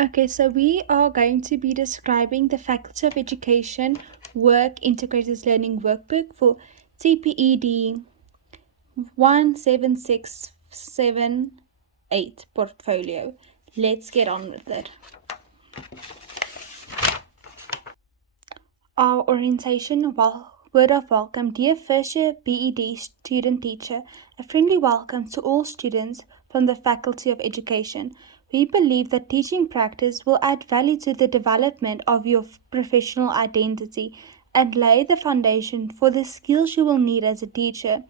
Okay, so we are going to be describing the Faculty of Education Work Integrated Learning Workbook for TPED 17678 portfolio. Let's get on with it. Our orientation word of welcome. Dear first year BED student teacher, a friendly welcome to all students from the Faculty of Education. We believe that teaching practice will add value to the development of your professional identity and lay the foundation for the skills you will need as a teacher.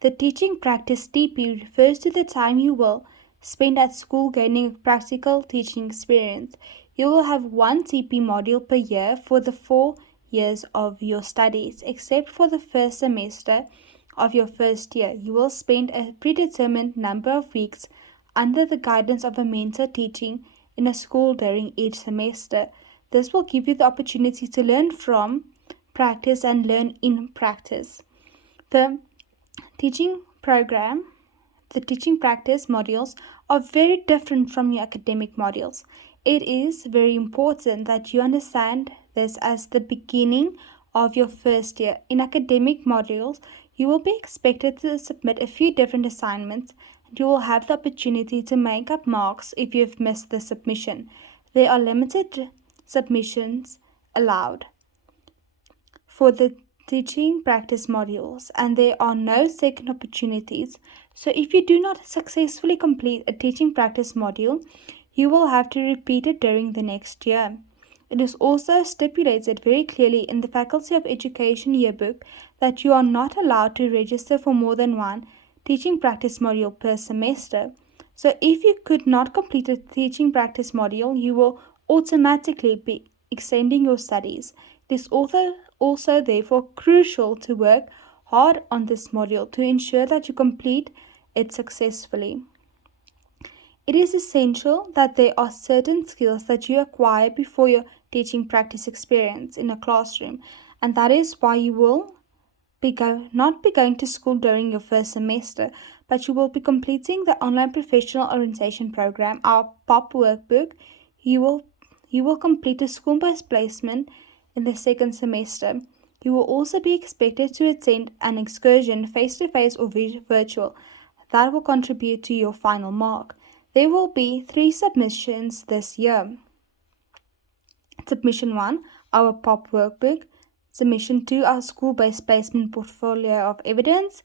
The teaching practice TP refers to the time you will spend at school gaining practical teaching experience. You will have one TP module per year for the 4 years of your studies, except for the first semester of your first year. You will spend a predetermined number of weeks under the guidance of a mentor teaching in a school during each semester. This will give you the opportunity to learn from practice and learn in practice. The teaching practice modules are very different from your academic modules. It is very important that you understand this as the beginning of your first year. In academic modules, you will be expected to submit a few different assignments, and you will have the opportunity to make up marks if you have missed the submission. There are limited submissions allowed for the teaching practice modules, and there are no second opportunities. So if you do not successfully complete a teaching practice module, you will have to repeat it during the next year. It is also stipulated very clearly in the Faculty of Education Yearbook that you are not allowed to register for more than one teaching practice module per semester. So if you could not complete a teaching practice module, you will automatically be extending your studies. It is also therefore crucial to work hard on this module to ensure that you complete it successfully. It is essential that there are certain skills that you acquire before your teaching practice experience in a classroom, and that is why you will not be going to school during your first semester, but you will be completing the online professional orientation program, our POP workbook. You will complete a school-based placement in the second semester. You will also be expected to attend an excursion, face-to-face or virtual, that will contribute to your final mark. There will be 3 submissions this year. Submission 1, our POP workbook. Submission 2, our school-based placement portfolio of evidence.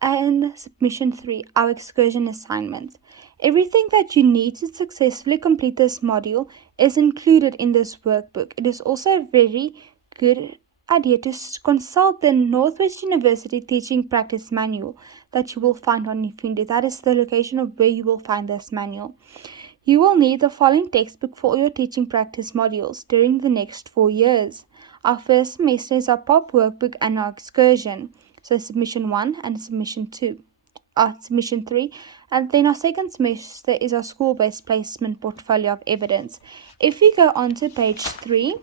And Submission 3, our excursion assignment. Everything that you need to successfully complete this module is included in this workbook. It is also a very good idea to consult the Northwest University Teaching Practice Manual that you will find on Ifundi. That is the location of where you will find this manual. You will need the following textbook for all your teaching practice modules during the next 4 years. Our first semester is our POP workbook and our excursion. So Submission 1 and Submission 2. Submission 3. And then our second semester is our school-based placement portfolio of evidence. If we go on to page 3,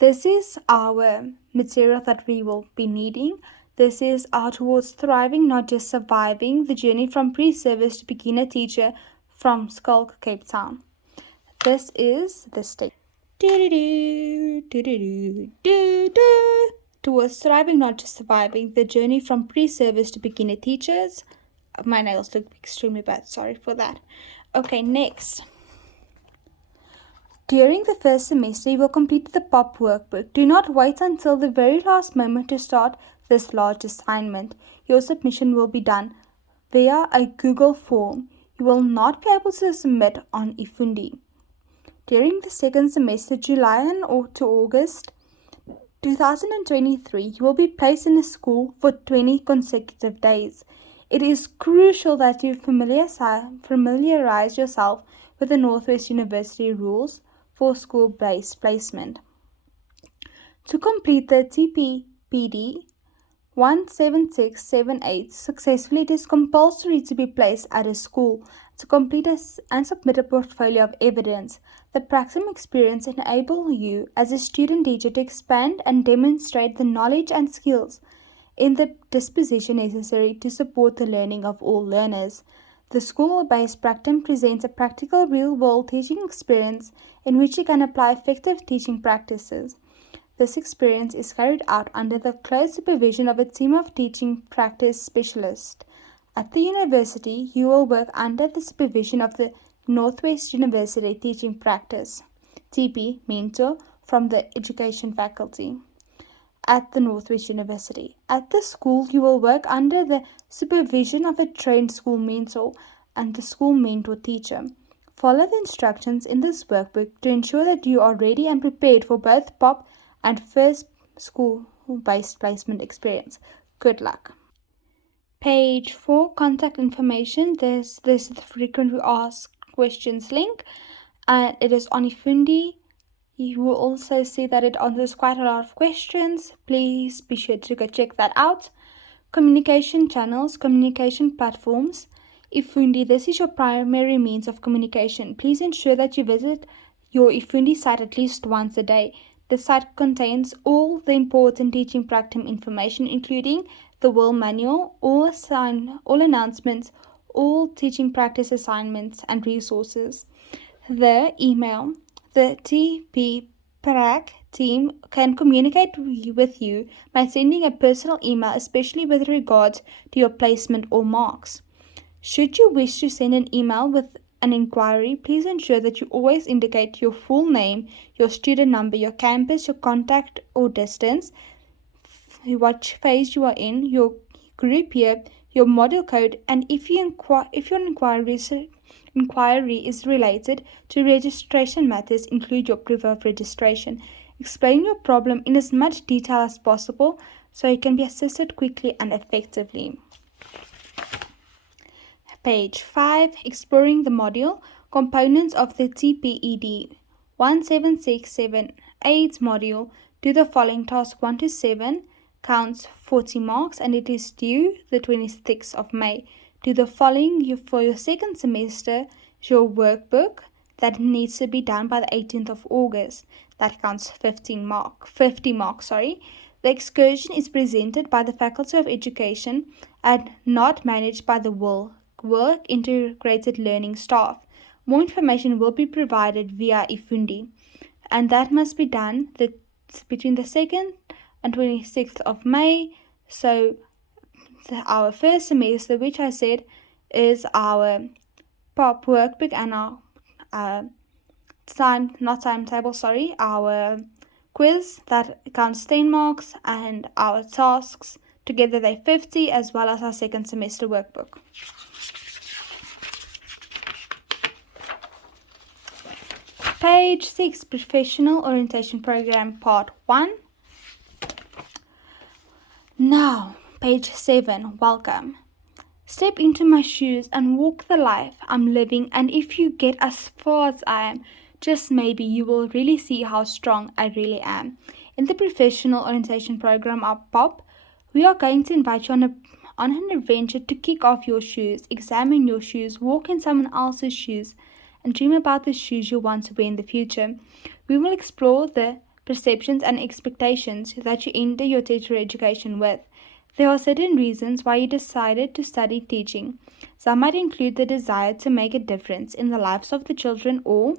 this is our material that we will be needing. This is our Towards Thriving, Not Just Surviving, the journey from pre-service to beginner teacher from Skulk, Cape Town. This is the state. Towards Thriving, Not Just Surviving, the journey from pre-service to beginner teachers. My nails look extremely bad, sorry for that. Okay, next. During the first semester, you will complete the POP workbook. Do not wait until the very last moment to start this large assignment. Your submission will be done via a Google form. You will not be able to submit on Ifundi. During the second semester, July to August 2023, you will be placed in a school for 20 consecutive days. It is crucial that you familiarize yourself with the Northwest University rules for school-based placement. To complete the TPED 17678 successfully, it is compulsory to be placed at a school to complete and submit a portfolio of evidence. The practicum experience enable you as a student teacher to expand and demonstrate the knowledge and skills in the disposition necessary to support the learning of all learners. The school-based practicum presents a practical real-world teaching experience in which you can apply effective teaching practices. This experience is carried out under the close supervision of a team of teaching practice specialists. At the university, you will work under the supervision of the Northwest University Teaching Practice (TP) mentor from the Education Faculty at the Northwest University. At the school, you will work under the supervision of a trained school mentor and the school mentor teacher. Follow the instructions in this workbook to ensure that you are ready and prepared for both POP and first school-based placement experience. Good luck. Page 4, contact information. This is the frequently asked questions link, and it is on Ifundi. You will also see that it answers quite a lot of questions. Please be sure to go check that out. Communication channels, communication platforms. Ifundi, this is your primary means of communication. Please ensure that you visit your Ifundi site at least once a day. The site contains all the important teaching practicum information, including the World Manual, all announcements, all teaching practice assignments and resources. The email. The TPED team can communicate with you by sending a personal email, especially with regard to your placement or marks. Should you wish to send an email with an inquiry, please ensure that you always indicate your full name, your student number, your campus, your contact or distance, what phase you are in, your group year, your module code, and if your inquiry is related to registration matters, include your proof of registration. Explain your problem in as much detail as possible so you can be assisted quickly and effectively. Page 5, exploring the module, components of the TPED 17678 module. Do the following task 1 to 7, counts 40 marks, and it is due the 26th of May. Do the following for your second semester, your workbook that needs to be done by the 18th of August. That counts 50 marks. The excursion is presented by the Faculty of Education and not managed by the Work Integrated Learning staff. More information will be provided via Ifundi, and that must be done between the 2nd and 26th of May. So our first semester, which I said is our POP workbook and our our quiz that counts 10 marks, and our tasks together they're 50, as well as our second semester workbook. Page 6, Professional Orientation Program Part 1. Now, page 7, welcome. Step into my shoes and walk the life I'm living, and if you get as far as I am, just maybe you will really see how strong I really am. In the Professional Orientation Program of POP, we are going to invite you on an adventure to kick off your shoes, examine your shoes, walk in someone else's shoes, and dream about the shoes you want to wear in the future. We will explore the perceptions and expectations that you enter your tertiary education with. There are certain reasons why you decided to study teaching. Some might include the desire to make a difference in the lives of the children, or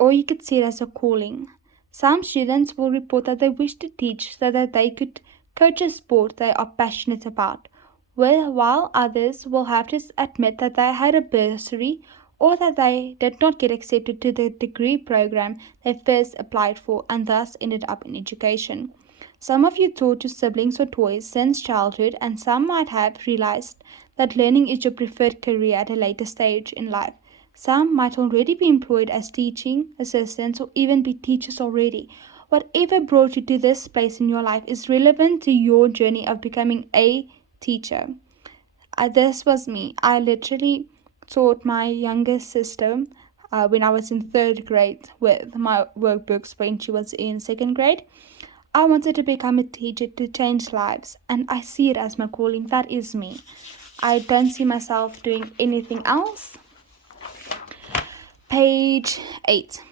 you could see it as a calling. Some students will report that they wish to teach so that they could coach a sport they are passionate about, while others will have to admit that they had a bursary or that they did not get accepted to the degree program they first applied for and thus ended up in education. Some of you taught your siblings or toys since childhood, and some might have realized that learning is your preferred career at a later stage in life. Some might already be employed as teaching assistants or even be teachers already. Whatever brought you to this place in your life is relevant to your journey of becoming a teacher. This was me. I literally taught my younger sister when I was in 3rd grade with my workbooks when she was in 2nd grade. I wanted to become a teacher to change lives, and I see it as my calling. That is me. I don't see myself doing anything else. Page 8.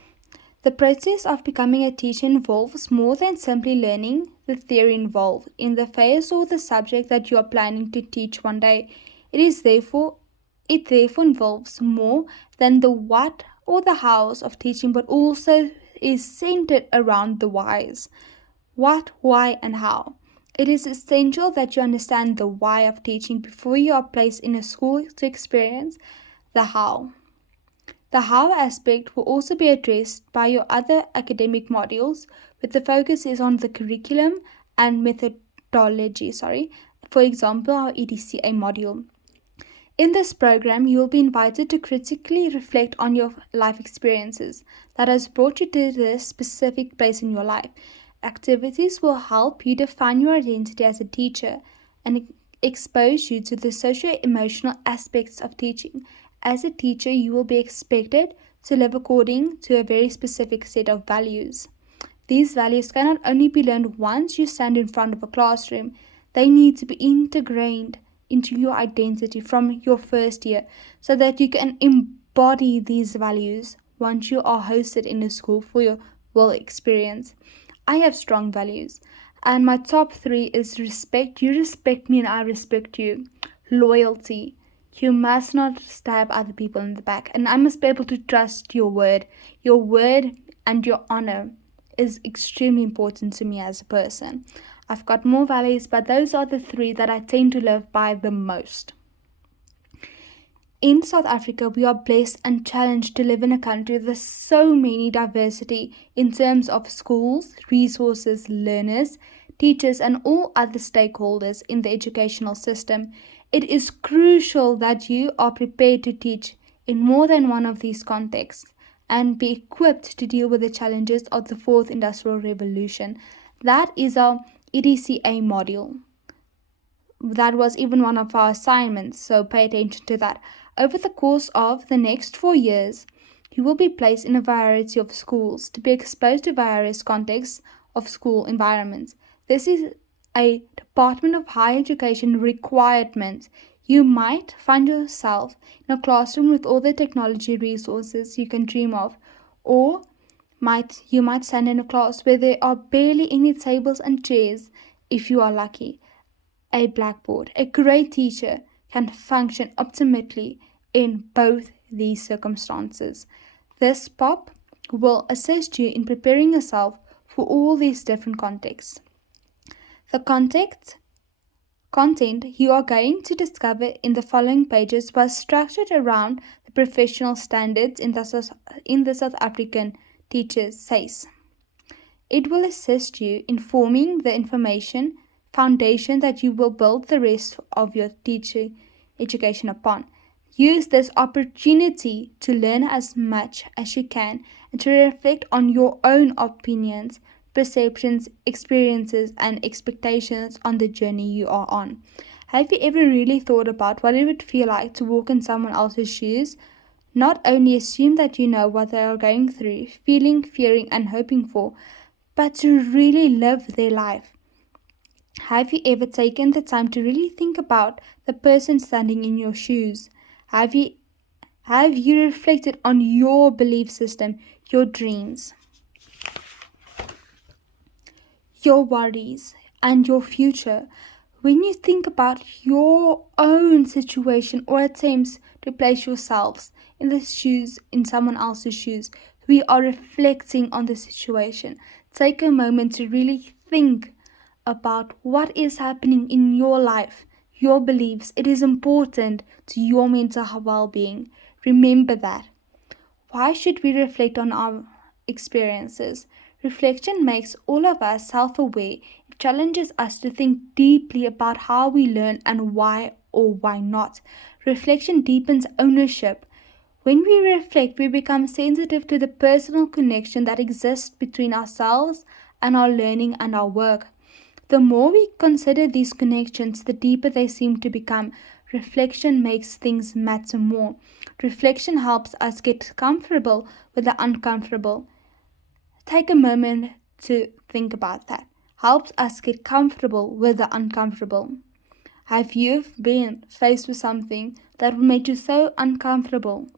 The process of becoming a teacher involves more than simply learning the theory involved in the phase or the subject that you are planning to teach one day. It therefore involves more than the what or the hows of teaching, but also is centered around the whys. What, why, and how. It is essential that you understand the why of teaching before you are placed in a school to experience the how. The how aspect will also be addressed by your other academic modules, but the focus is on the curriculum and methodology. For example, our EDCA module. In this program, you will be invited to critically reflect on your life experiences that has brought you to this specific place in your life. Activities will help you define your identity as a teacher and expose you to the socio-emotional aspects of teaching. As a teacher, you will be expected to live according to a very specific set of values. These values cannot only be learned once you stand in front of a classroom, they need to be integrated into your identity from your first year so that you can embody these values once you are hosted in a school for your work experience. I have strong values, and my top 3 is respect. You respect me and I respect you. Loyalty. You must not stab other people in the back, and I must be able to trust your word. Your word and your honor is extremely important to me as a person. I've got more values, but those are the 3 that I tend to live by the most. In South Africa, we are blessed and challenged to live in a country with so many diversity in terms of schools, resources, learners, teachers, and all other stakeholders in the educational system. It is crucial that you are prepared to teach in more than one of these contexts and be equipped to deal with the challenges of the 4th Industrial Revolution. That is our EDCA module. That was even one of our assignments, so pay attention to that. Over the course of the next 4 years, you will be placed in a variety of schools to be exposed to various contexts of school environments. This is a Department of Higher Education requirement. You might find yourself in a classroom with all the technology resources you can dream of, or you might stand in a class where there are barely any tables and chairs if you are lucky. A blackboard. A great teacher can function optimally in both these circumstances. This POP will assist you in preparing yourself for all these different contexts. The content you are going to discover in the following pages was structured around the professional standards in the South African Teachers SACE. It will assist you in forming the information foundation that you will build the rest of your teaching education upon. Use this opportunity to learn as much as you can and to reflect on your own opinions, perceptions, experiences, and expectations on the journey you are on. Have you ever really thought about what it would feel like to walk in someone else's shoes? Not only assume that you know what they are going through, feeling, fearing, and hoping for, but to really live their life. Have you ever taken the time to really think about the person standing in your shoes? Have you reflected on your belief system, your dreams, your worries, and your future? When you think about your own situation or attempts to place yourselves in someone else's shoes, we are reflecting on the situation. Take a moment to really think about what is happening in your life, your beliefs. It is important to your mental well-being. Remember that. Why should we reflect on our experiences? Reflection makes all of us self-aware. It challenges us to think deeply about how we learn and why or why not. Reflection deepens ownership. When we reflect, we become sensitive to the personal connection that exists between ourselves and our learning and our work. The more we consider these connections, the deeper they seem to become. Reflection makes things matter more. Reflection helps us get comfortable with the uncomfortable. Take a moment to think about that. Helps us get comfortable with the uncomfortable. Have you been faced with something that will make you so uncomfortable?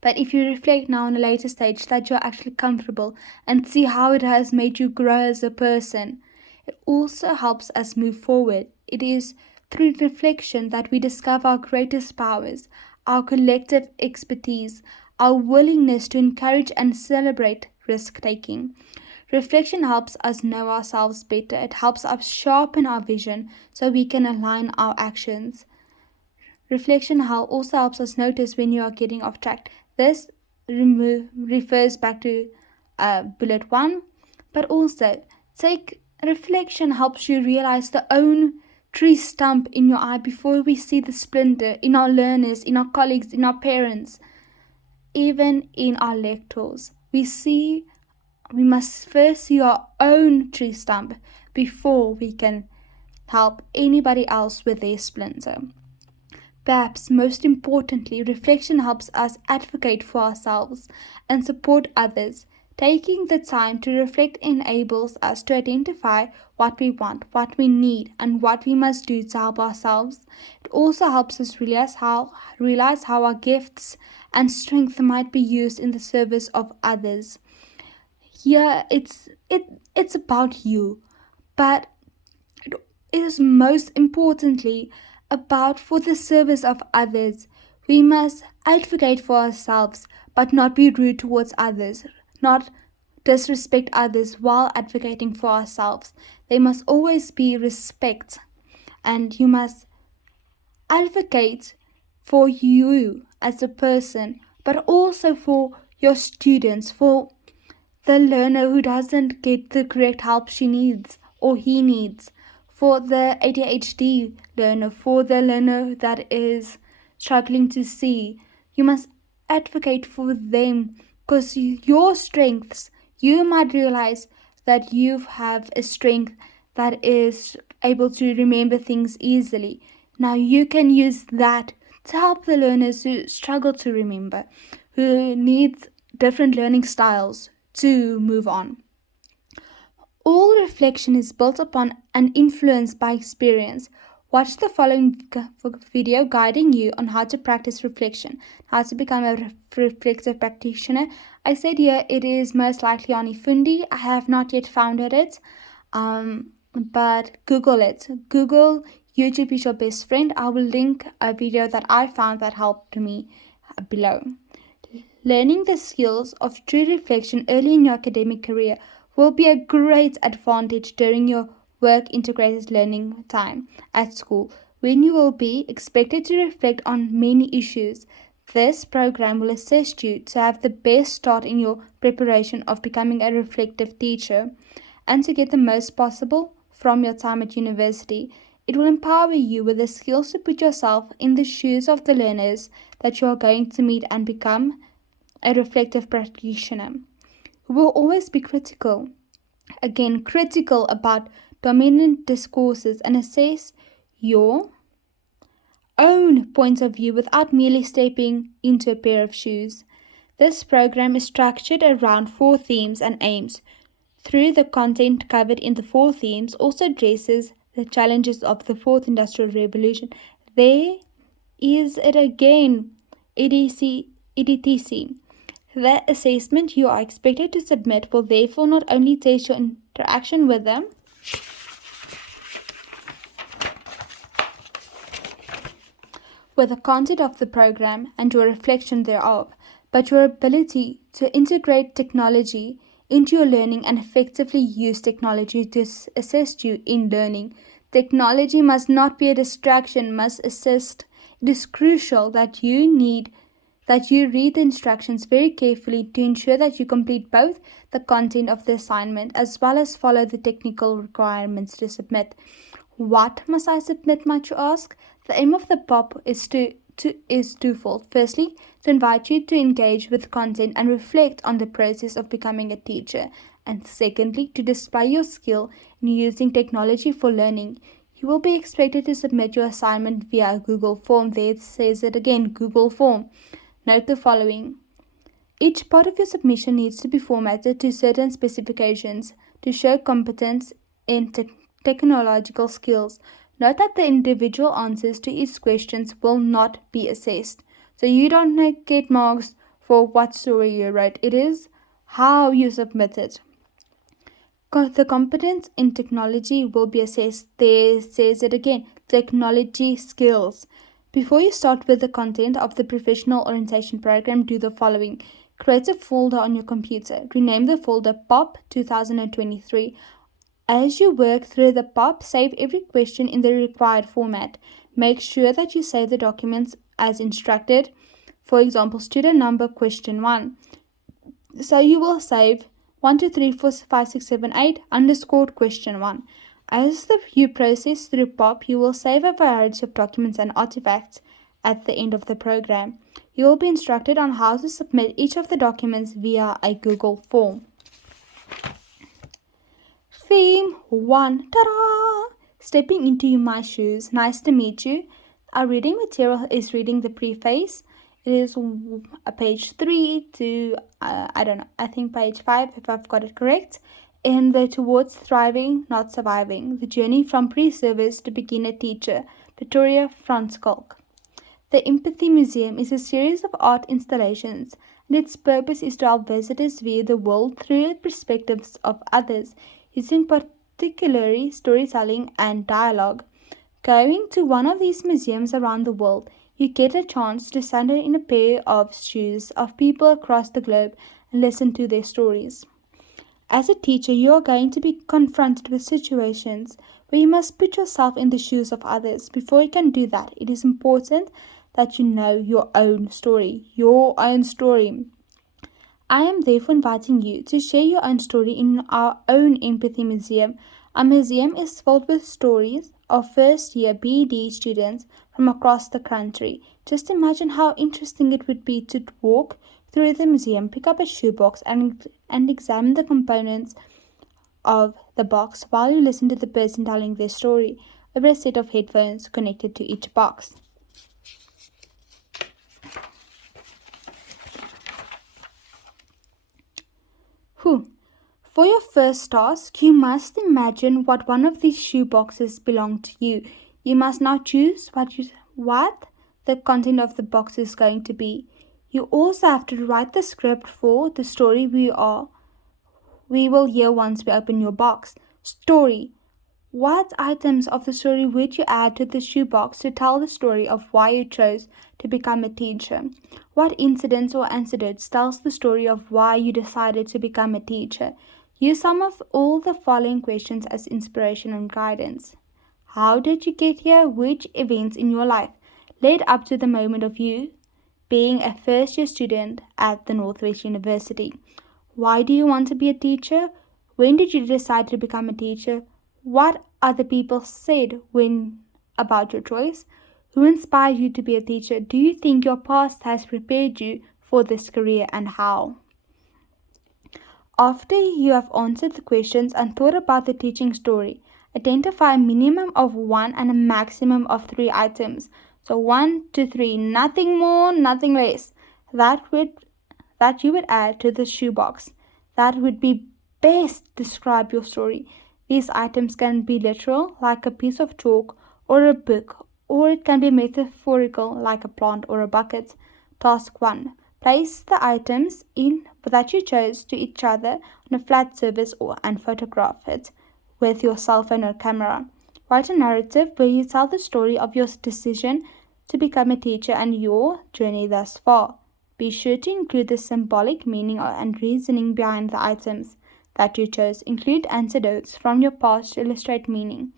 But if you reflect now in a later stage that you're actually comfortable and see how it has made you grow as a person, it also helps us move forward. It is through reflection that we discover our greatest powers, our collective expertise, our willingness to encourage and celebrate risk-taking. Reflection helps us know ourselves better. It helps us sharpen our vision so we can align our actions. Reflection also helps us notice when you are getting off track. This refers back to bullet 1, but also reflection helps you realize the own tree stump in your eye before we see the splinter in our learners, in our colleagues, in our parents, even in our lectors. We must first see our own tree stump before we can help anybody else with their splinter. Perhaps most importantly, reflection helps us advocate for ourselves and support others. Taking the time to reflect enables us to identify what we want, what we need, and what we must do to help ourselves. It also helps us realize how our gifts and strength might be used in the service of others. Here, it's about you, but it is most importantly about for the service of others. We must advocate for ourselves, but not be rude towards others, not disrespect others while advocating for ourselves. There must always be respect, and you must advocate for you as a person, but also for your students, for the learner who doesn't get the correct help she needs or he needs, for the ADHD learner, for the learner that is struggling to see. You must advocate for them because your strengths, you might realize that you have a strength that is able to remember things easily. Now you can use that to help the learners who struggle to remember, who need different learning styles to move on. All reflection is built upon and influenced by experience. Watch the following video guiding you on how to practice reflection, how to become a reflective practitioner. I said here it is most likely on Ifundi. I have not yet found it, but Google it. Google YouTube is your best friend. I will link a video that I found that helped me below. Learning the skills of true reflection early in your academic career will be a great advantage during your work integrated learning time at school, when you will be expected to reflect on many issues. This program will assist you to have the best start in your preparation of becoming a reflective teacher and to get the most possible from your time at university. It will empower you with the skills to put yourself in the shoes of the learners that you are going to meet and become a reflective practitioner. We will always be critical about dominant discourses and assess your own point of view without merely stepping into a pair of shoes. This program is structured around 4 themes and aims. Through the content covered in the 4 themes also addresses the challenges of the 4th Industrial Revolution. There is it again, EDTC. The assessment you are expected to submit will therefore not only test your interaction with them, with the content of the program and your reflection thereof, but your ability to integrate technology into your learning and effectively use technology to assist you in learning. Technology must not be a distraction, must assist. It is crucial that you read the instructions very carefully to ensure that you complete both the content of the assignment as well as follow the technical requirements to submit. What must I submit, might you ask? The aim of the POP is twofold. Firstly, to invite you to engage with content and reflect on the process of becoming a teacher. And secondly, to display your skill in using technology for learning. You will be expected to submit your assignment via Google Form. There it says it again, Google Form. Note the following. Each part of your submission needs to be formatted to certain specifications to show competence in technological skills. Note that the individual answers to each questions will not be assessed. So you don't get marks for what story you wrote. It is how you submit it. The competence in technology will be assessed. There says it again. technology skills. Before you start with the content of the professional orientation program, do the following. Create a folder on your computer. Rename the folder POP 2023. As you work through the POP, save every question in the required format. Make sure that you save the documents as instructed. For example, student number question 1. So you will save 1, 2, 3, 4, 5, 6, 7, 8 underscored question 1. As you process through POP, you will save a variety of documents and artifacts at the end of the program. You will be instructed on how to submit each of the documents via a Google form. Theme 1. Ta-da! Stepping into my shoes. Nice to meet you. Our reading material is reading the preface. It is page 3 to, I think page 5 if I've got it correct. In the Towards Thriving, Not Surviving, The Journey from Pre-Service to Beginner Teacher, Pretoria Franskalk. The Empathy Museum is a series of art installations, and its purpose is to help visitors view the world through the perspectives of others, using particularly storytelling and dialogue. Going to one of these museums around the world, you get a chance to stand in a pair of shoes of people across the globe and listen to their stories. As a teacher, you are going to be confronted with situations where you must put yourself in the shoes of others. Before you can do that, it is important that you know your own story. I am therefore inviting you to share your own story in our own Empathy Museum. Our museum is filled with stories of first-year BEd students from across the country. Just imagine how interesting it would be to walk through the museum, pick up a shoebox, and examine the components of the box while you listen to the person telling their story over a set of headphones connected to each box. For your first task, you must imagine what one of these shoe boxes belong to you. You must now choose what the content of the box is going to be. You also have to write the script for the story we will hear once we open your box. Story. What items of the story would you add to the shoebox to tell the story of why you chose to become a teacher? What incidents or anecdotes tells the story of why you decided to become a teacher? Use some of all the following questions as inspiration and guidance. How did you get here? Which events in your life led up to the moment of you being a first-year student at the Northwest University? Why do you want to be a teacher? When did you decide to become a teacher? What other people said about your choice? Who inspired you to be a teacher? Do you think your past has prepared you for this career, and how? After you have answered the questions and thought about the teaching story, identify a minimum of 1 and a maximum of 3 items. So 1 to 3, nothing more, nothing less. That you would add to the shoebox. That would be best describe your story. These items can be literal, like a piece of chalk or a book, or it can be metaphorical, like a plant or a bucket. Task 1. Place the items that you chose to each other on a flat surface and photograph it with your cell phone or camera. Write a narrative where you tell the story of your decision to become a teacher and your journey thus far. Be sure to include the symbolic meaning and reasoning behind the items that you chose. Include anecdotes from your past to illustrate meaning.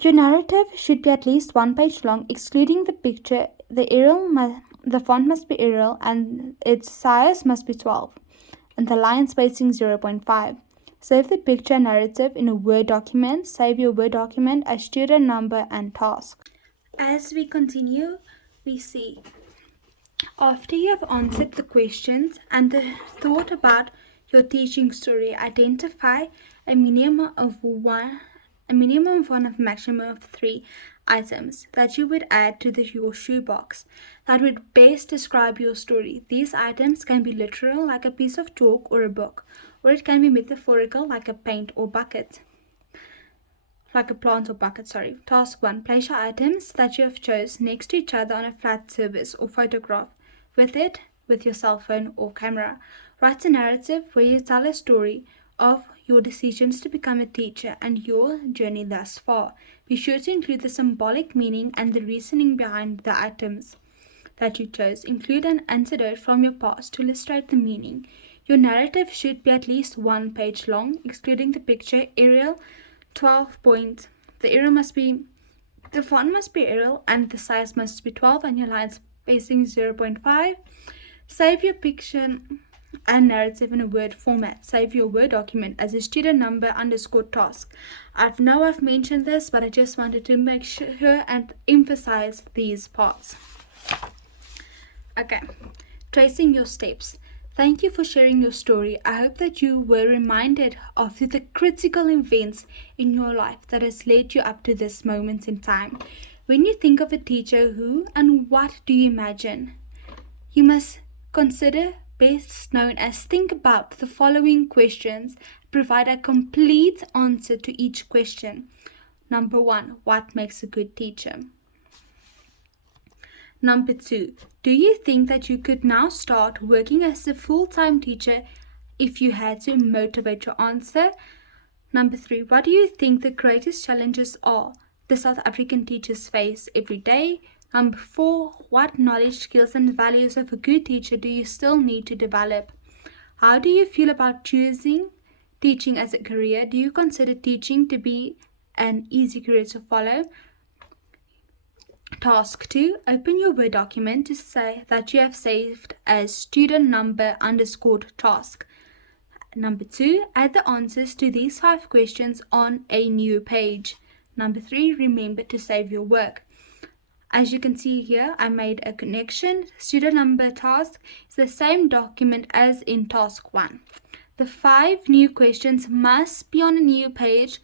Your narrative should be at least 1 page long, excluding the picture. The font must be Arial and its size must be 12, and the line spacing 0.5. Save the picture narrative in a Word document. Save your Word document as student number and task. As we continue, we see after you have answered the questions and thought about your teaching story, identify a minimum of 1 of maximum of 3 items that you would add to your shoebox that would best describe your story. These items can be literal, like a piece of chalk or a book, or it can be metaphorical, like a paint or bucket. Like a plant or bucket, sorry. Task 1. Place your items that you have chose next to each other on a flat surface or photograph with your cell phone or camera. Write a narrative where you tell a story of your decisions to become a teacher and your journey thus far. Be sure to include the symbolic meaning and the reasoning behind the items that you chose. Include an anecdote from your past to illustrate the meaning. Your narrative should be at least 1 page long, excluding the picture. Arial 12 point. The font must be Arial and the size must be 12 and your line spacing 0.5. Save your picture and narrative in a Word format. Save your Word document as a student number underscore task. I know I've mentioned this, but I just wanted to make sure and emphasize these parts. Okay, tracing your steps. Thank you for sharing your story. I hope that you were reminded of the critical events in your life that has led you up to this moment in time. When you think of a teacher, who and what do you imagine? You must consider, best known as, think about the following questions. Provide a complete answer to each question. Number 1, what makes a good teacher? Number 2, do you think that you could now start working as a full-time teacher if you had to motivate your answer? Number 3, what do you think the greatest challenges are the South African teachers face every day? Number 4, what knowledge, skills and values of a good teacher do you still need to develop? How do you feel about choosing teaching as a career? Do you consider teaching to be an easy career to follow? Task 2, open your Word document to say that you have saved as student number underscore task. Number 2, add the answers to these 5 questions on a new page. Number 3, remember to save your work. As you can see here, I made a connection. Student number task is the same document as in task 1. The 5 new questions must be on a new page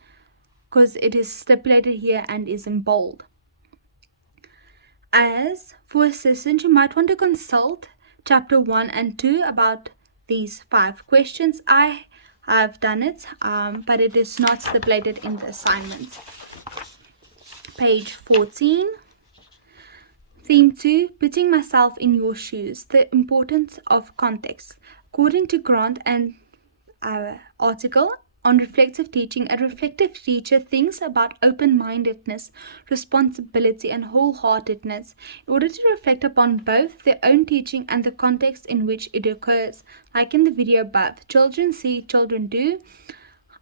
because it is stipulated here and is in bold. As for assistance, you might want to consult chapter 1 and 2 about these 5 questions. I have done it, but it is not stipulated in the assignment. Page 14. Theme 2, putting myself in your shoes, the importance of context. According to Grant and our article on reflective teaching, a reflective teacher thinks about open-mindedness, responsibility, and wholeheartedness in order to reflect upon both their own teaching and the context in which it occurs. Like in the video above, children see, children do.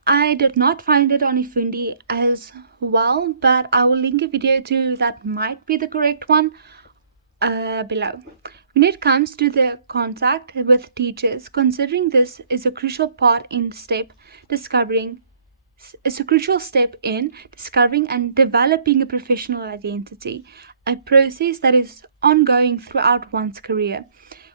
I did not find it on Ifundi as well, but I will link a video to that might be the correct one below. When it comes to the contact with teachers, considering this is a crucial step in discovering and developing a professional identity, a process that is ongoing throughout one's career.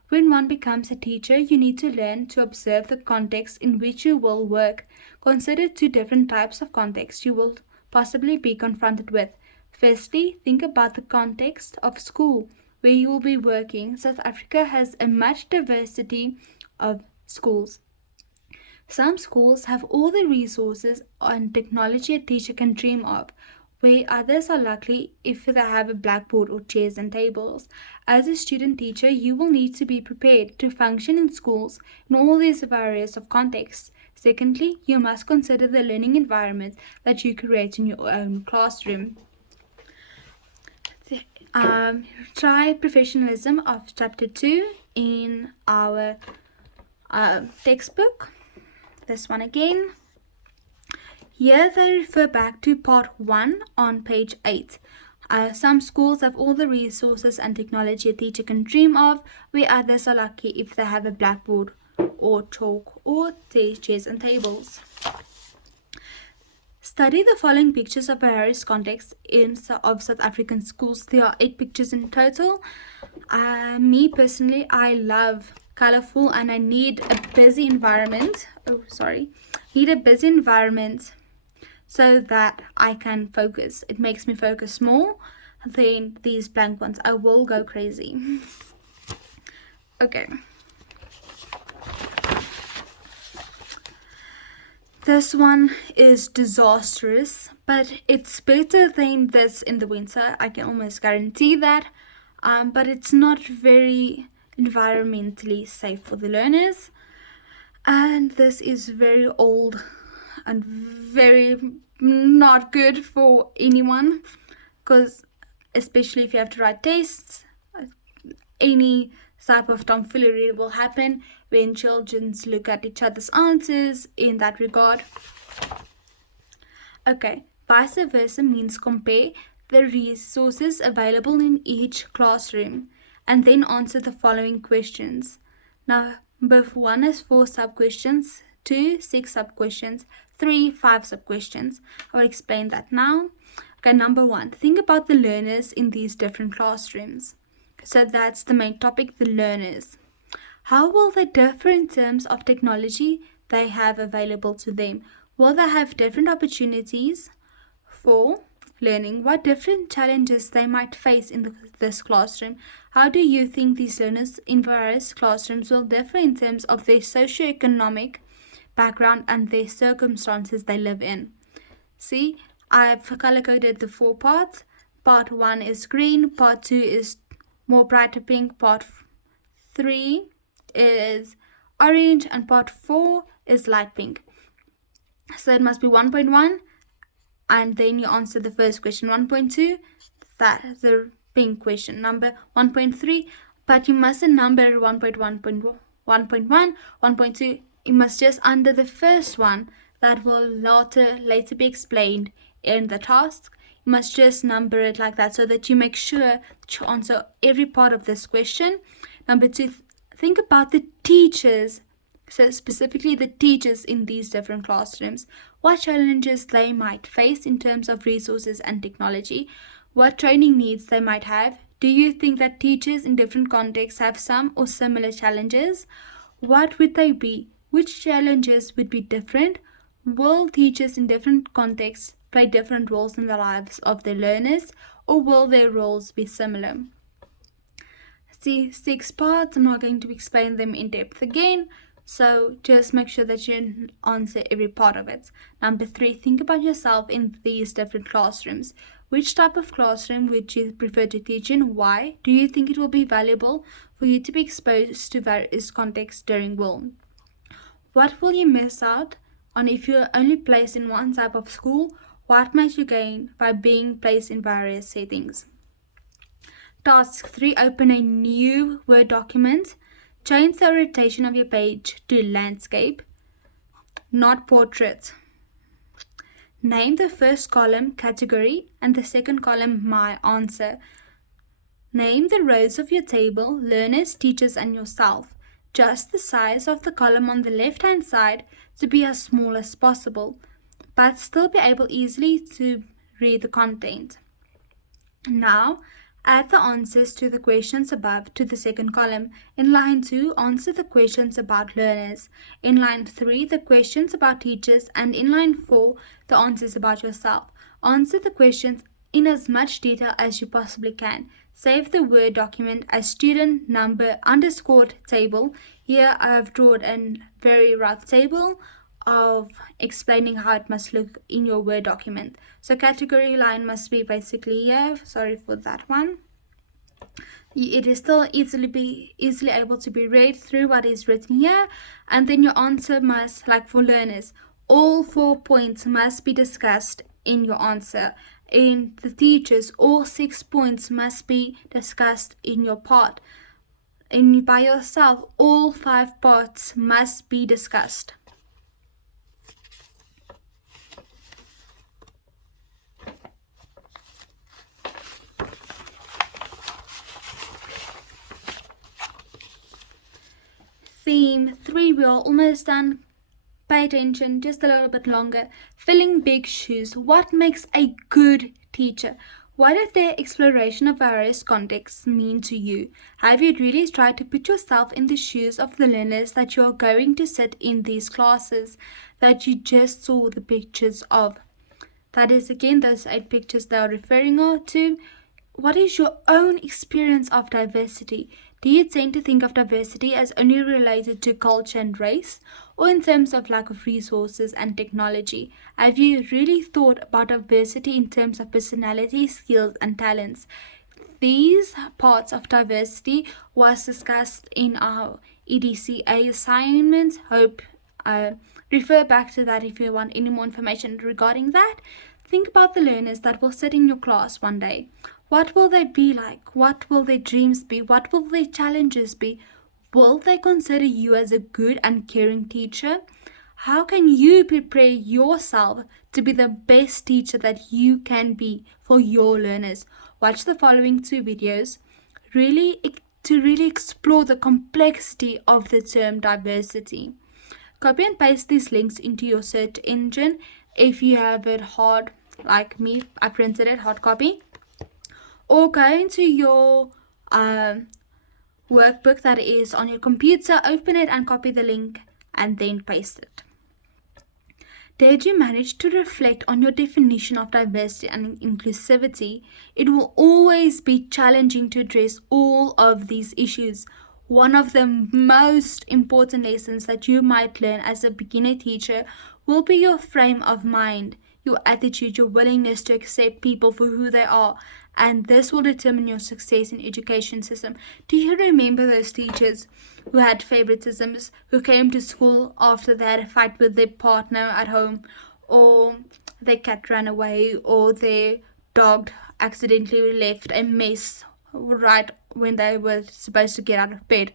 When one becomes a teacher, you need to learn to observe the context in which you will work. Consider 2 different types of context you will possibly be confronted with. Firstly, think about the context of school where you will be working. South Africa has a much diversity of schools. Some schools have all the resources and technology a teacher can dream of, where others are lucky if they have a blackboard or chairs and tables. As a student teacher, you will need to be prepared to function in schools in all these various of contexts. Secondly, you must consider the learning environment that you create in your own classroom. Try professionalism of chapter 2 in our textbook. This one again. Here they refer back to part 1 on page 8. Some schools have all the resources and technology a teacher can dream of, where others are lucky if they have a blackboard or chalk or chairs and tables. Study the following pictures of various contexts of South African schools. There are 8 pictures in total. Me personally, I love colorful and I need a busy environment. So that I can focus. It makes me focus more than these blank ones. I will go crazy. Okay. This one is disastrous, but it's better than this in the winter. I can almost guarantee that. But it's not very environmentally safe for the learners. And this is very old and very not good for anyone, because especially if you have to write tests, any type of tomfoolery will happen when children look at each other's answers in that regard. Okay, vice versa means compare the resources available in each classroom and then answer the following questions. Now, both 1 has 4 sub-questions, 2, 6 sub-questions, 3, 5 sub-questions. I'll explain that now. Okay, number 1, think about the learners in these different classrooms. So that's the main topic, the learners. How will they differ in terms of technology they have available to them? Will they have different opportunities for learning? What different challenges they might face in this classroom? How do you think these learners in various classrooms will differ in terms of their socioeconomic background and their circumstances they live in? See, I've color-coded the 4 parts. Part 1 is green, part 2 is more brighter pink, part 3 is orange, and part 4 is light pink. So it must be 1.1, and then you answer the first question. 1.2, that's the pink question. Number 1.3, but you mustn't number 1.1, 1.2. You must just under the first one that will later be explained in the task. You must just number it like that so that you make sure that you answer every part of this question. Number 2, think about the teachers, so specifically the teachers in these different classrooms, what challenges they might face in terms of resources and technology, what training needs they might have. Do you think that teachers in different contexts have some or similar challenges? What would they be? Which challenges would be different? Will teachers in different contexts play different roles in the lives of their learners, or will their roles be similar? See, 6 parts, I'm not going to explain them in depth again, so just make sure that you answer every part of it. Number 3, think about yourself in these different classrooms. Which type of classroom would you prefer to teach in? Why? Do you think it will be valuable for you to be exposed to various contexts during will? What will you miss out on if you're only placed in one type of school? What might you gain by being placed in various settings? Task 3, open a new Word document. Change the orientation of your page to landscape, not portrait. Name the first column category and the second column my answer. Name the rows of your table, learners, teachers, and yourself. Adjust the size of the column on the left-hand side to be as small as possible, but still be able easily to read the content. Now, add the answers to the questions above to the second column. In line 2, answer the questions about learners. In line 3, the questions about teachers. And in line 4, the answers about yourself. Answer the questions in as much detail as you possibly can. Save the Word document as student number underscored table. Here I have drawn a very rough table of explaining how it must look in your Word document. So category line must be basically here. Sorry for that one. It is still easily able to be read through what is written here. And then your answer must, like for learners, all 4 points must be discussed in your answer. In the teachers, all 6 points must be discussed in your part. And by yourself, all 5 parts must be discussed. Theme 3, we are almost done. Pay attention, just a little bit longer. Filling big shoes. What makes a good teacher? What does their exploration of various contexts mean to you? Have you really tried to put yourself in the shoes of the learners that you are going to sit in these classes that you just saw the pictures of? That is again those 8 pictures they are referring to. What is your own experience of diversity? Do you tend to think of diversity as only related to culture and race, or in terms of lack of resources and technology? Have you really thought about diversity in terms of personality, skills, and talents? These parts of diversity was discussed in EDCA assignments. Hope refer back to that if you want any more information regarding that. Think about the learners that will sit in your class one day. What will they be like? What will their dreams be? What will their challenges be? Will they consider you as a good and caring teacher? How can you prepare yourself to be the best teacher that you can be for your learners? Watch the following 2 videos to really explore the complexity of the term diversity. Copy and paste these links into your search engine. If you have it hard, like me, I printed it, hard copy. Or go into your workbook that is on your computer, open it and copy the link and then paste it. Did you manage to reflect on your definition of diversity and inclusivity? It will always be challenging to address all of these issues. One of the most important lessons that you might learn as a beginner teacher will be your frame of mind, your attitude, your willingness to accept people for who they are, and this will determine your success in education system. Do you remember those teachers who had favoritisms, who came to school after they had a fight with their partner at home, or their cat ran away, or their dog accidentally left a mess right when they were supposed to get out of bed,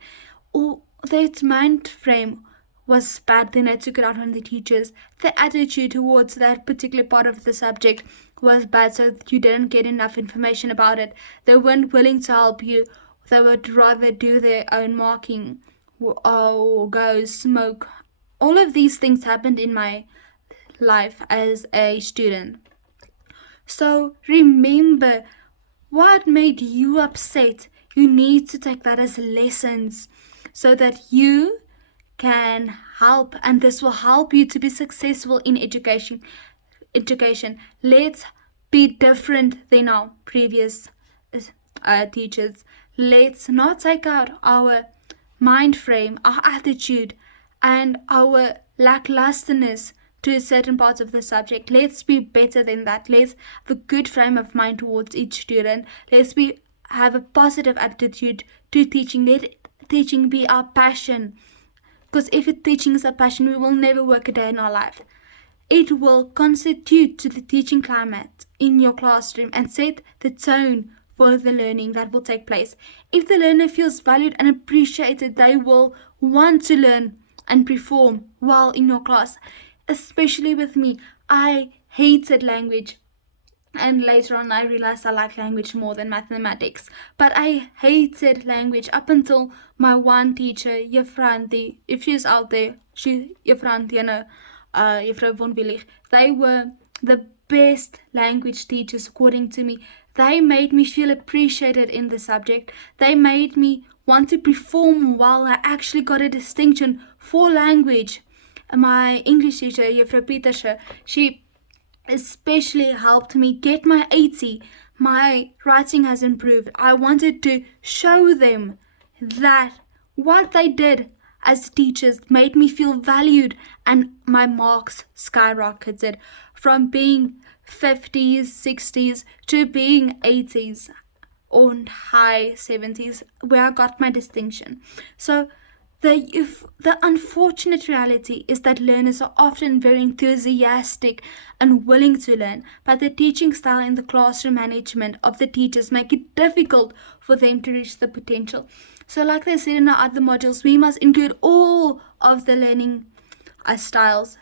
or their mind frame was bad, then I took it out on the teachers. The attitude towards that particular part of the subject was bad, so you didn't get enough information about it. They weren't willing to help you. They would rather do their own marking or go smoke. All of these things happened in my life as a student. So remember, what made you upset? You need to take that as lessons so that you can help, and this will help you to be successful in education. Let's be different than our previous teachers. Let's not take out our mind frame, our attitude, and our lacklusterness to certain parts of the subject. Let's be better than that. Let's have a good frame of mind towards each student. Let's have a positive attitude to teaching. Let teaching be our passion. Because if teaching is a passion, we will never work a day in our life. It will constitute to the teaching climate in your classroom and set the tone for the learning that will take place. If the learner feels valued and appreciated, they will want to learn and perform well in your class. Especially with me, I hated language. And later on I realized I like language more than mathematics. But I hated language up until my one teacher, Juffrouw, if she's out there, Juffrouw von Willig. They were the best language teachers according to me. They made me feel appreciated in the subject. They made me want to perform well. I actually got a distinction for language. My English teacher, Juffrouw Pieterse, she especially helped me get my 80. My writing has improved. I wanted to show them that what they did as teachers made me feel valued, and my marks skyrocketed from being 50s, 60s to being 80s or high 70s, where I got my distinction. So the unfortunate reality is that learners are often very enthusiastic and willing to learn, but the teaching style and the classroom management of the teachers make it difficult for them to reach the potential. So like they said in our other modules, we must include all of the learning styles,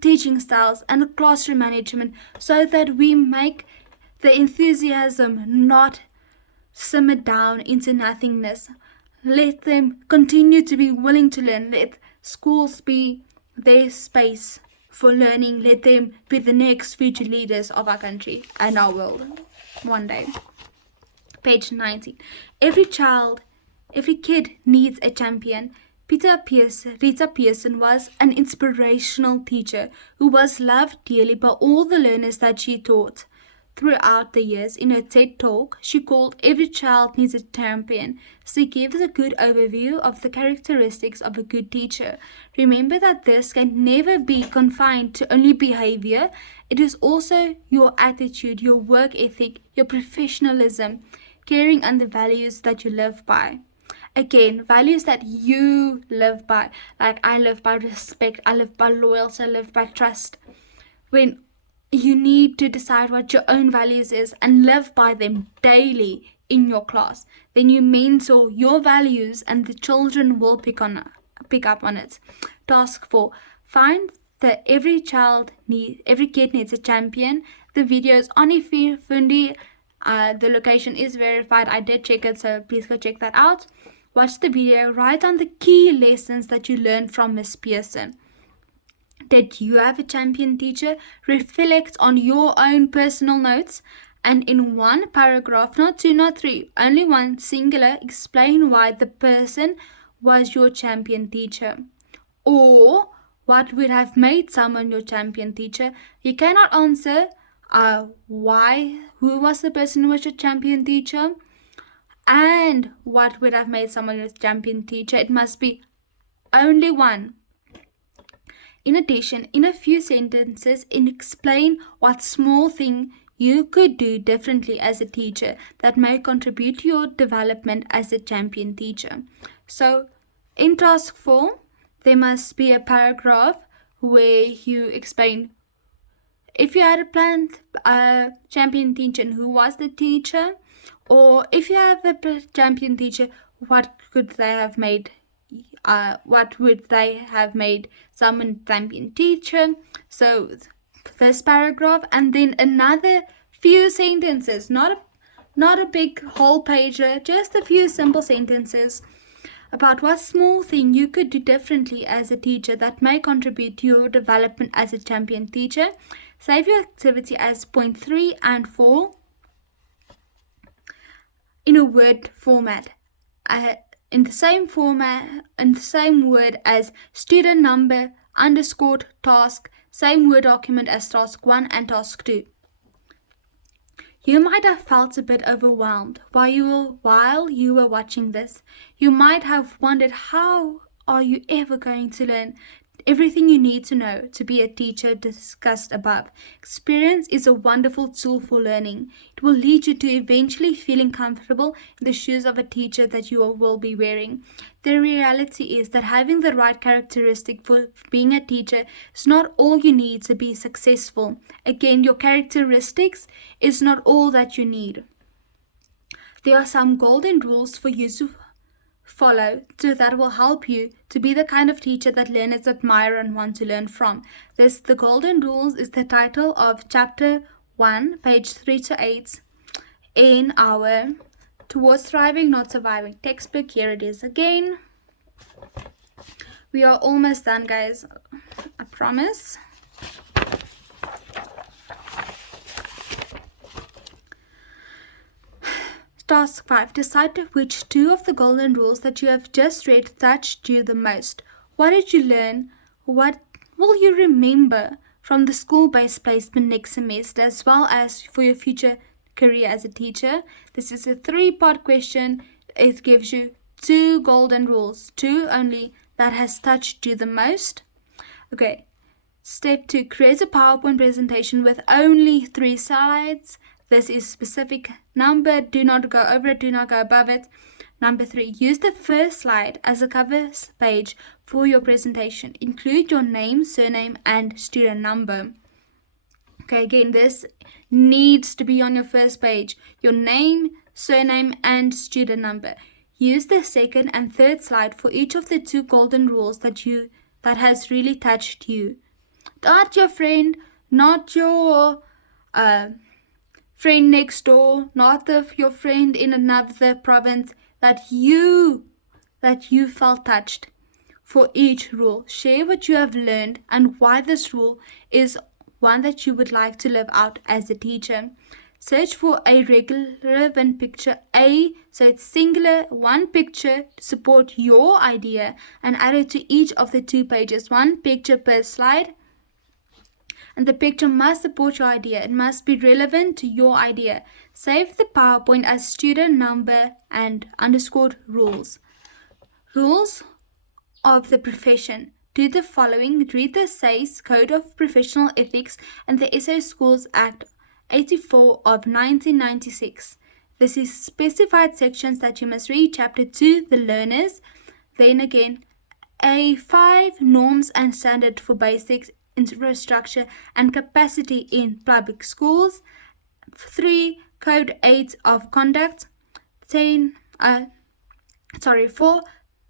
teaching styles, and classroom management so that we make the enthusiasm not simmer down into nothingness. Let them continue to be willing to learn. Let schools be their space for learning. Let them be the next future leaders of our country and our world one day. Page 19. Every kid needs a champion. Rita Pearson was an inspirational teacher who was loved dearly by all the learners that she taught. Throughout the years, in her TED Talk, she called Every Child Needs a Champion. She gives a good overview of the characteristics of a good teacher. Remember that this can never be confined to only behavior. It is also your attitude, your work ethic, your professionalism, caring, and the values that you live by. Again, values that you live by. Like, I live by respect, I live by loyalty, I live by trust. When you need to decide what your own values is and live by them daily in your class, then you mentor your values and the children will pick up on it. Task 4. Find that every kid needs a champion. The video is on Fundi. The location is verified. I did check it, so please go check that out. Watch the video. Write down the key lessons that you learned from Miss Pearson. Did you have a champion teacher? Reflect on your own personal notes and in one paragraph, not two, not three, only one, singular, explain why the person was your champion teacher. Or what would have made someone your champion teacher? You cannot answer who was the person who was your champion teacher, and what would have made someone your champion teacher. It must be only one. In addition, in a few sentences, explain what small thing you could do differently as a teacher that may contribute to your development as a champion teacher. So, in task 4, there must be a paragraph where you explain if you had a planned champion teacher and who was the teacher, or if you have a champion teacher, what could they have made? What would they have made someone champion teacher? So this paragraph, and then another few sentences, not a big whole pager, just a few simple sentences about what small thing you could do differently as a teacher that may contribute to your development as a champion teacher. Save your activity as point 3 and 4 in a Word format. In the same word as student number, underscored task, same Word document as task 1 and task 2. You might have felt a bit overwhelmed while you were watching this. You might have wondered, how are you ever going to learn everything you need to know to be a teacher discussed above? Experience is a wonderful tool for learning. It will lead you to eventually feeling comfortable in the shoes of a teacher that you will be wearing. The reality is that having the right characteristic for being a teacher is not all you need to be successful. Again, your characteristics is not all that you need. There are some golden rules for you to follow that will help you to be the kind of teacher that learners admire and want to learn from. The Golden Rules is the title of chapter 1, page 3 to 8 in our Towards Thriving, Not Surviving textbook. Here it is again. We are almost done, guys. I promise. Task 5. Decide which 2 of the golden rules that you have just read touched you the most. What did you learn? What will you remember from the school-based placement next semester, as well as for your future career as a teacher? This is a 3-part question. It gives you 2 golden rules, 2 only, that has touched you the most. Okay. Step 2. Create a PowerPoint presentation with only 3 slides. This is specific number. Do not go over it. Do not go above it. Number 3. Use the first slide as a cover page for your presentation. Include your name, surname, and student number. Okay, again, this needs to be on your first page. Your name, surname, and student number. Use the second and third slide for each of the 2 golden rules that has really touched you. Not your friend, not your friend next door, not your friend in another province, that you felt touched. For each rule, share what you have learned and why this rule is one that you would like to live out as a teacher. Search for a relevant picture, so it's singular, one picture to support your idea, and add it to each of the 2 pages, 1 picture per slide. And the picture must support your idea. It must be relevant to your idea. Save the PowerPoint as student number and underscored rules. Rules of the profession. Do the following. Read the SACE Code of Professional Ethics and the SA Schools Act 84 of 1996. This is specified sections that you must read. Chapter 2, the learners. Then again, A5, norms and standard for basics, infrastructure and capacity in public schools. 3, code 8 of conduct. 4,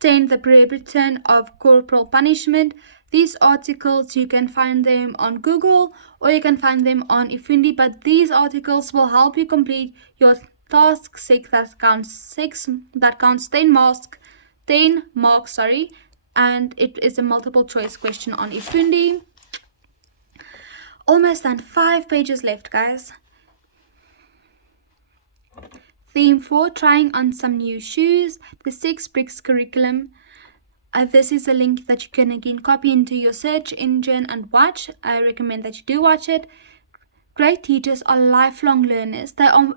10, the prohibition of corporal punishment. These articles, you can find them on Google or you can find them on Ifundi, but these articles will help you complete your task 6 that counts 10 marks, and it is a multiple choice question on Ifundi. Almost done, 5 pages left, guys. Theme 4, trying on some new shoes, the 6 bricks curriculum. This is a link that you can again copy into your search engine and watch. I recommend that you do watch it. Great teachers are lifelong learners. They are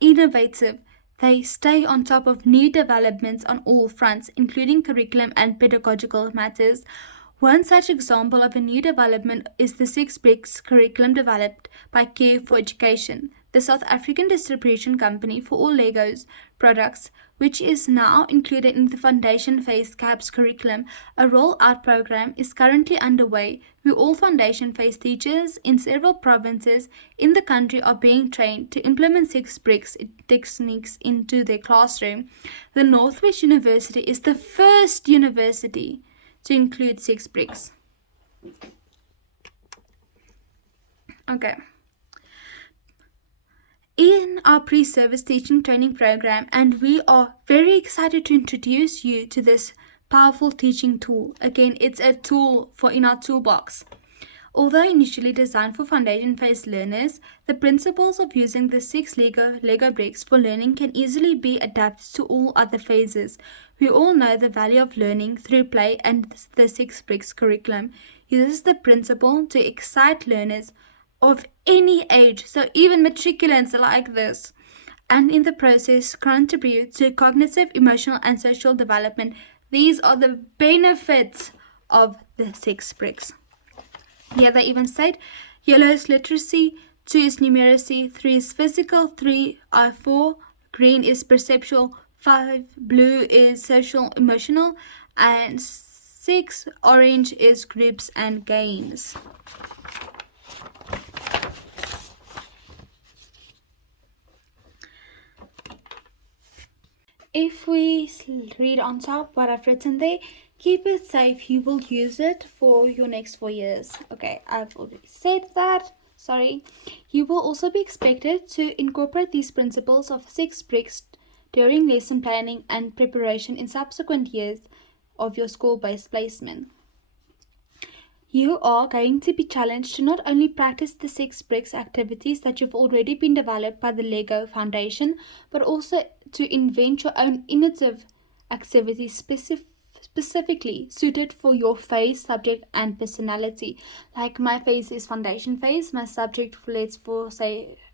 innovative. They stay on top of new developments on all fronts, including curriculum and pedagogical matters. One such example of a new development is the 6 bricks curriculum developed by Care for Education, the South African distribution company for all Legos products, which is now included in the foundation phase CAPS curriculum. A rollout program is currently underway where all foundation phase teachers in several provinces in the country are being trained to implement 6 bricks techniques into their classroom. The Northwest University is the first university to include 6 bricks. Okay. In our pre-service teaching training program, and we are very excited to introduce you to this powerful teaching tool. Again, it's a tool in our toolbox. Although initially designed for foundation phase learners, the principles of using the 6 Lego bricks for learning can easily be adapted to all other phases. We all know the value of learning through play, and the 6 bricks curriculum uses the principle to excite learners of any age, so even matriculants like this, and in the process contribute to cognitive, emotional and social development. These are the benefits of the 6 bricks. Here they even state, yellow is literacy, 2 is numeracy, 3 is physical, 4 green is perceptual, 5 blue is social emotional, and 6 orange is groups and games. If we read on top what I've written there, keep it safe, you will use it for your next 4 years. Okay, I've already said that, sorry. You will also be expected to incorporate these principles of 6 bricks during lesson planning and preparation in subsequent years of your school-based placement. You are going to be challenged to not only practice the 6 bricks activities that you've already been developed by the Lego Foundation, but also to invent your own innovative activities specifically suited for your phase, subject and personality. Like my phase is foundation phase, my subject,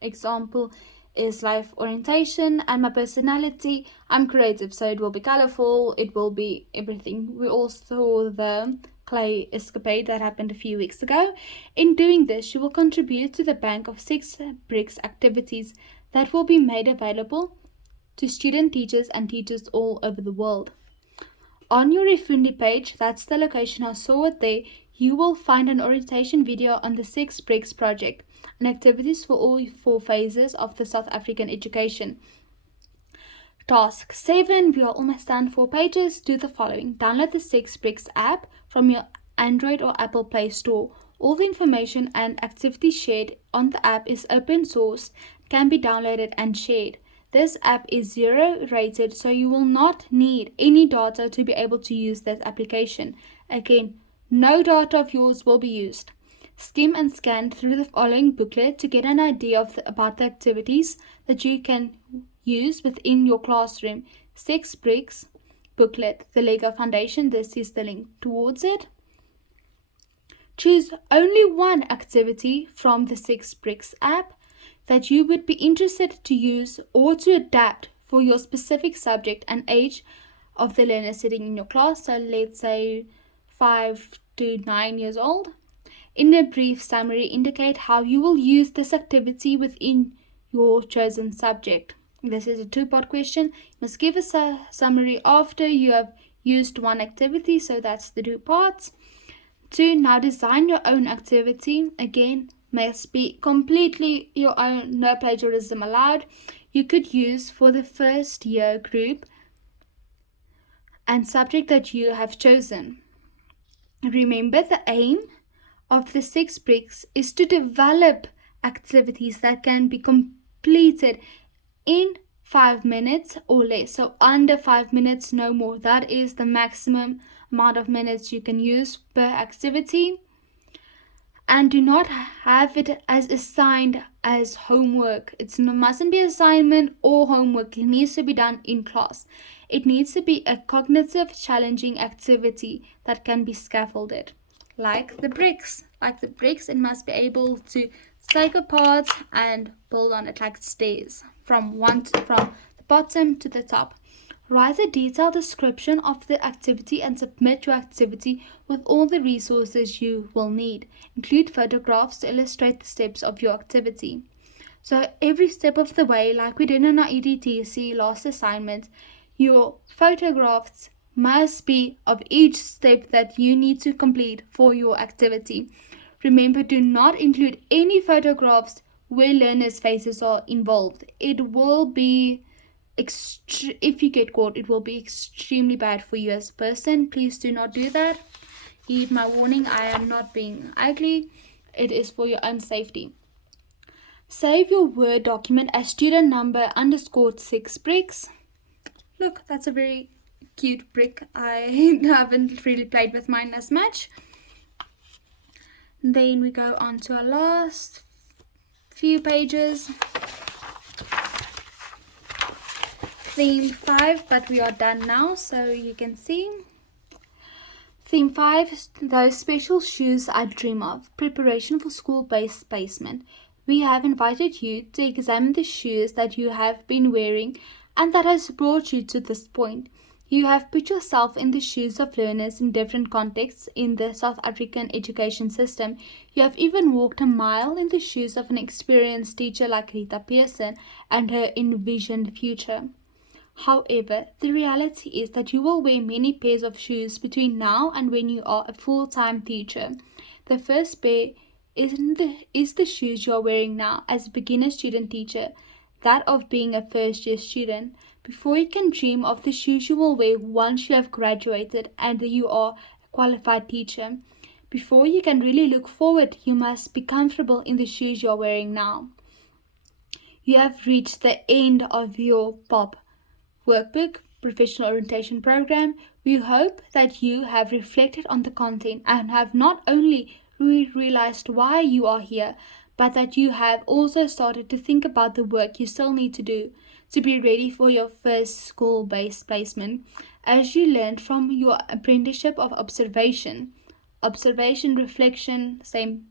example is life orientation, and my personality, I'm creative, so it will be colorful, it will be everything. We all saw the clay escapade that happened a few weeks ago. In doing this, you will contribute to the bank of 6 bricks activities that will be made available to student teachers and teachers all over the world. On your Ifundi page, that's the location I saw it there, you will find an orientation video on the 6 bricks project and activities for all 4 phases of the South African education. Task 7, we are almost done, 4 pages. Do the following. Download the 6 bricks app from your Android or Apple Play Store. All the information and activities shared on the app is open source, can be downloaded and shared. This app is 0 rated, so you will not need any data to be able to use this application. Again, no data of yours will be used. Skim and scan through the following booklet to get an idea about the activities that you can use within your classroom. 6 bricks booklet, the Lego Foundation, this is the link towards it. Choose only one activity from the 6 bricks app that you would be interested to use or to adapt for your specific subject and age of the learner sitting in your class. So let's say 5 to 9 years old. In a brief summary, indicate how you will use this activity within your chosen subject. This is a two-part question. You must give a summary after you have used one activity, so that's the 2 parts. 2. Now design your own activity. Again, must be completely your own, no plagiarism allowed. You could use for the first year group and subject that you have chosen. Remember, the aim of the 6 bricks is to develop activities that can be completed in 5 minutes or less. So under 5 minutes, no more. That is the maximum amount of minutes you can use per activity. And do not have it as assigned as homework. It mustn't be assignment or homework. It needs to be done in class. It needs to be a cognitive, challenging activity that can be scaffolded. Like the bricks. It must be able to take apart and build on it like stairs from the bottom to the top. Write a detailed description of the activity and submit your activity with all the resources you will need. Include photographs to illustrate the steps of your activity. So every step of the way, like we did in our EDTC last assignment, your photographs must be of each step that you need to complete for your activity. Remember, do not include any photographs where learners' faces are involved. It will be if you get caught, it will be extremely bad for you as a person. Please do not do that. Heed my warning. I am not being ugly. It is for your own safety. Save your Word document as student number _6 bricks. Look, that's a very cute brick. I haven't really played with mine as much. Then we go on to our last few pages. Theme 5, but we are done now, so you can see. Theme 5, those special shoes I dream of. Preparation for school-based placement. We have invited you to examine the shoes that you have been wearing and that has brought you to this point. You have put yourself in the shoes of learners in different contexts in the South African education system. You have even walked a mile in the shoes of an experienced teacher like Rita Pearson and her envisioned future. However, the reality is that you will wear many pairs of shoes between now and when you are a full-time teacher. The first pair is the shoes you are wearing now as a beginner student teacher, that of being a first-year student. Before you can dream of the shoes you will wear once you have graduated and you are a qualified teacher. Before you can really look forward, you must be comfortable in the shoes you are wearing now. You have reached the end of your POP Workbook Professional Orientation Program. We hope that you have reflected on the content and have not only realized why you are here, but that you have also started to think about the work you still need to do to be ready for your first school-based placement. As you learned from your apprenticeship of observation, reflection, same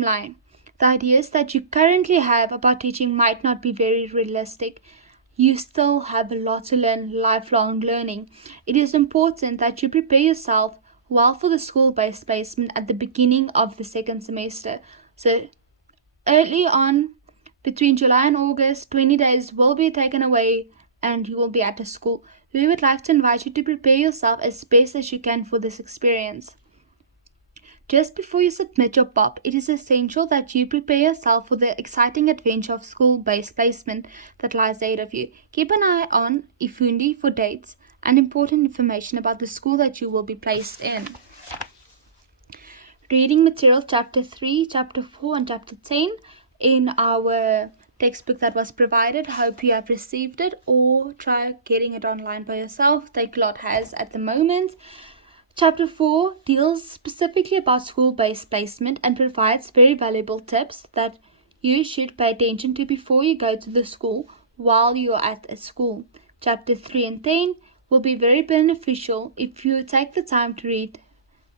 line. The ideas that you currently have about teaching might not be very realistic. You still have a lot to learn, lifelong learning. It is important that you prepare yourself well for the school-based placement at the beginning of the second semester. So early on, between July and August, 20 days will be taken away and you will be at a school. We would like to invite you to prepare yourself as best as you can for this experience. Just before you submit your POP, it is essential that you prepare yourself for the exciting adventure of school-based placement that lies ahead of you. Keep an eye on Ifundi for dates and important information about the school that you will be placed in. Reading material Chapter 3, Chapter 4 and Chapter 10 in our textbook that was provided. Hope you have received it or try getting it online by yourself. Takealot has at the moment. Chapter 4 deals specifically about school-based placement and provides very valuable tips that you should pay attention to before you go to the school while you are at a school. Chapter 3 and 10 will be very beneficial if you take the time to read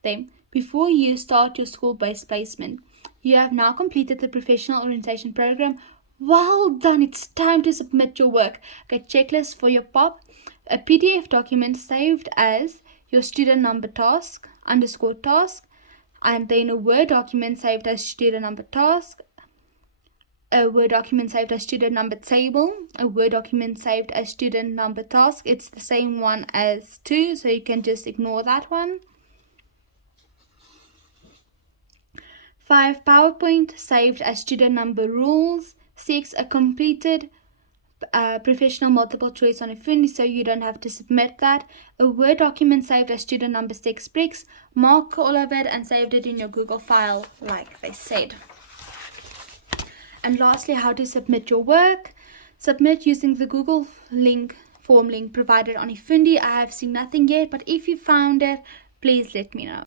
them before you start your school-based placement. You have now completed the professional orientation program. Well done! It's time to submit your work. A checklist for your POP, a PDF document saved as your student number task, _task, and then a Word document saved as student number task, a Word document saved as student number table, a Word document saved as student number task. It's the same one as 2, so you can just ignore that one. 5, PowerPoint saved as student number rules. 6, a completed professional multiple choice on a Fundi, so you don't have to submit that. A Word document saved as student number 6 bricks. Mark all of it and saved it in your Google file like they said. And lastly, how to submit your work. Submit using the Google form link provided on Ifundi. I have seen nothing yet, but if you found it, please let me know.